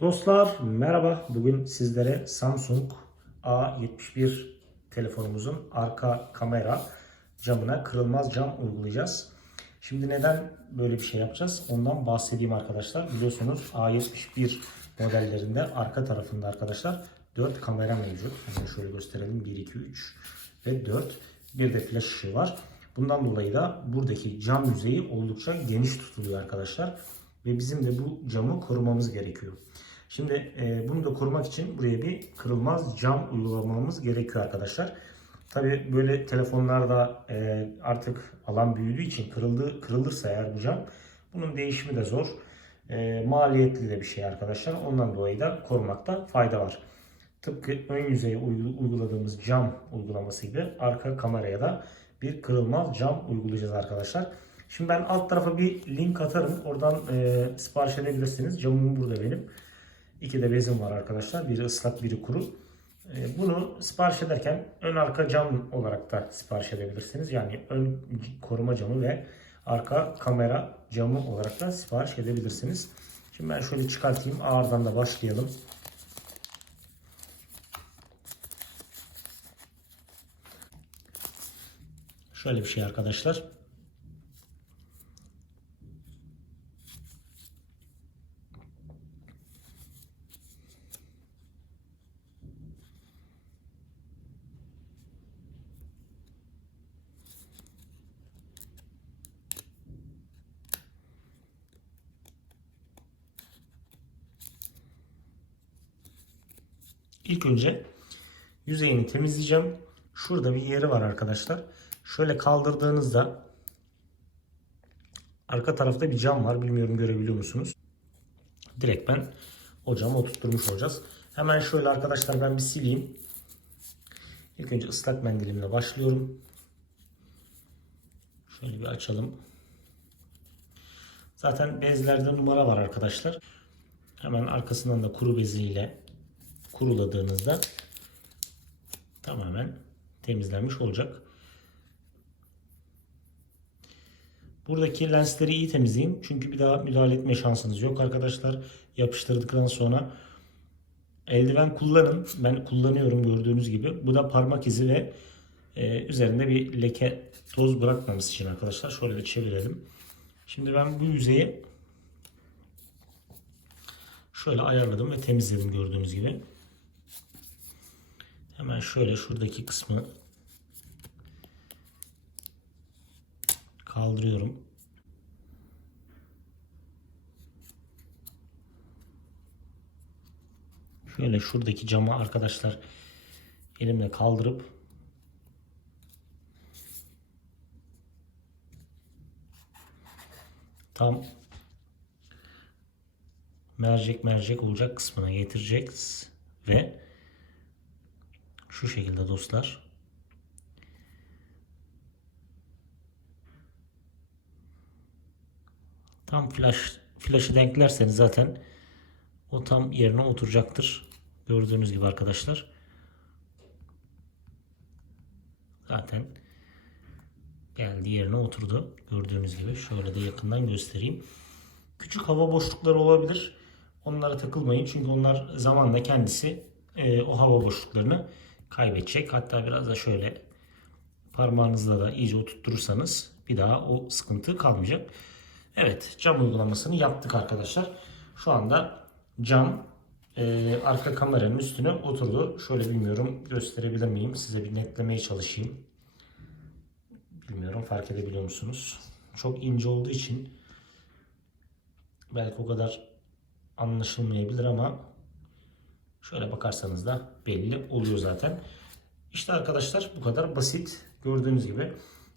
Dostlar merhaba. Bugün sizlere Samsung A71 telefonumuzun arka kamera camına kırılmaz cam uygulayacağız. Şimdi neden böyle bir şey yapacağız? Ondan bahsedeyim arkadaşlar. Biliyorsunuz A71 modellerinde arka tarafında arkadaşlar 4 kamera mevcut. Hemen şöyle gösterelim. 1, 2, 3 ve 4. Bir de flash ışığı var. Bundan dolayı da buradaki cam yüzeyi oldukça geniş tutuluyor arkadaşlar. Ve bizim de bu camı korumamız gerekiyor. Şimdi e, bunu da korumak için buraya bir kırılmaz cam uygulamamız gerekiyor arkadaşlar. Tabi böyle telefonlarda e, artık alan büyüdüğü için kırıldı, kırılırsa eğer bu cam bunun değişimi de zor. E, maliyetli de bir şey arkadaşlar. Ondan dolayı da korumakta fayda var. Tıpkı ön yüzeye uygu- uyguladığımız cam uygulaması gibi arka kameraya da bir kırılmaz cam uygulayacağız arkadaşlar. Şimdi ben alt tarafa bir link atarım. Oradan e, sipariş edebilirsiniz. Camım burada benim. İki de bezim var arkadaşlar. Biri ıslak biri kuru. E, Bunu sipariş ederken ön arka cam olarak da sipariş edebilirsiniz. Yani ön koruma camı ve arka kamera camı olarak da sipariş edebilirsiniz. Şimdi ben şöyle çıkartayım. Ağırdan da başlayalım. Şöyle bir şey arkadaşlar. İlk önce yüzeyini temizleyeceğim. Şurada bir yeri var arkadaşlar. Şöyle kaldırdığınızda arka tarafta bir cam var. Bilmiyorum görebiliyor musunuz? Direkt ben o camı oturtmuş olacağız. Hemen şöyle arkadaşlar ben bir sileyim. İlk önce ıslak mendilimle başlıyorum. Şöyle bir açalım. Zaten bezlerde numara var arkadaşlar. Hemen arkasından da kuru beziyle kuruladığınızda tamamen temizlenmiş olacak. Buradaki lensleri iyi temizleyin. Çünkü bir daha müdahale etme şansınız yok arkadaşlar. Yapıştırdıktan sonra eldiven kullanın. Ben kullanıyorum gördüğünüz gibi. Bu da parmak izi ve e, üzerinde bir leke toz bırakmaması için arkadaşlar. Şöyle bir çevirelim. Şimdi ben bu yüzeyi şöyle ayarladım ve temizledim gördüğünüz gibi. Hemen şöyle şuradaki kısmı kaldırıyorum. Şöyle şuradaki camı arkadaşlar elimle kaldırıp tam mercek mercek olacak kısmına getireceğiz ve şu şekilde dostlar. Tam flash flash'ı denklerseniz zaten o tam yerine oturacaktır. Gördüğünüz gibi arkadaşlar. Zaten geldi yerine oturdu. Gördüğünüz gibi şöyle de yakından göstereyim. Küçük hava boşlukları olabilir. Onlara takılmayın çünkü onlar zamanla kendisi e, o hava boşluklarını kaybedecek. Hatta biraz da şöyle parmağınızla da iyice oturtursanız bir daha o sıkıntı kalmayacak. Evet cam uygulamasını yaptık arkadaşlar. Şu anda cam e, arka kameranın üstüne oturdu. Şöyle bilmiyorum gösterebilir miyim? Size bir netlemeye çalışayım. Bilmiyorum fark edebiliyor musunuz? Çok ince olduğu için belki o kadar anlaşılmayabilir ama Şöyle bakarsanız da belli oluyor zaten. İşte arkadaşlar bu kadar basit. Gördüğünüz gibi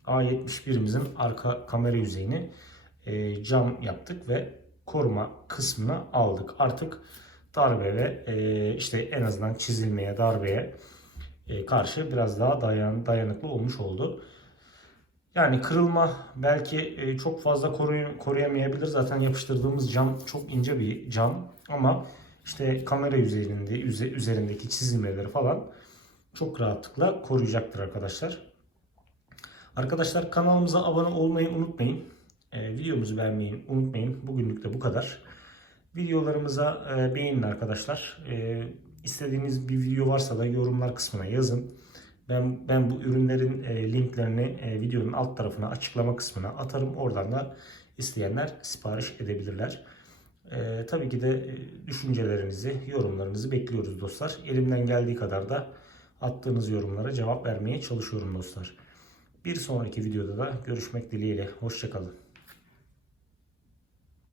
A71'imizin arka kamera yüzeyini e, cam yaptık ve koruma kısmını aldık. Artık darbe ve e, işte en azından çizilmeye, darbeye e, karşı biraz daha dayan, dayanıklı olmuş oldu. Yani kırılma belki e, çok fazla koruy- koruyamayabilir. Zaten yapıştırdığımız cam çok ince bir cam ama işte kamera üzerinde üze- üzerindeki çizilmeleri falan çok rahatlıkla koruyacaktır arkadaşlar. Arkadaşlar kanalımıza abone olmayı unutmayın. Ee, videomuzu beğenmeyi unutmayın. Bugünlük de bu kadar. Videolarımıza e, beğenin arkadaşlar. E, istediğiniz bir video varsa da yorumlar kısmına yazın. Ben ben bu ürünlerin e, linklerini e, videonun alt tarafına açıklama kısmına atarım. Oradan da isteyenler sipariş edebilirler. E, tabii ki de e, düşüncelerinizi, yorumlarınızı bekliyoruz dostlar. Elimden geldiği kadar da attığınız yorumlara cevap vermeye çalışıyorum dostlar. Bir sonraki videoda da görüşmek dileğiyle. Hoşçakalın.